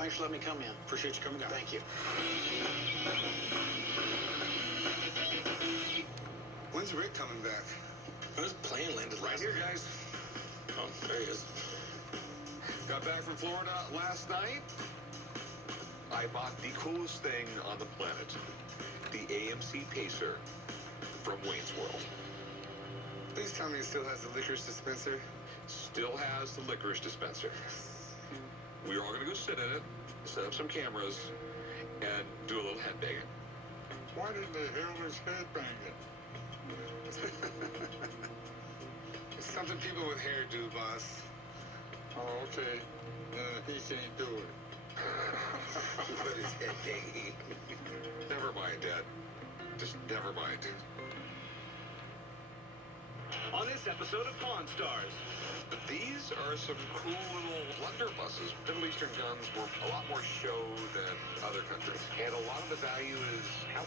Thanks for letting me come in. Appreciate you coming down. Thank you. When's Rick coming back? His plane landed Right here, guys. Oh, there he is. Got back from Florida last night. I bought the coolest thing on the planet. The AMC Pacer from Wayne's World. Please tell me it still has the licorice dispenser. Still has the licorice dispenser. We're all gonna go sit in it, set up some cameras, and do a little headbanging. Why didn't the hell is headbanging? It's something people with hair do, boss. Oh, okay. He can't do it. What is headbanging? Never mind, Dad. Just never mind. On this episode of Pawn Stars. These are some cool little blunderbusses. Middle Eastern guns were a lot more show than other countries. And a lot of the value is how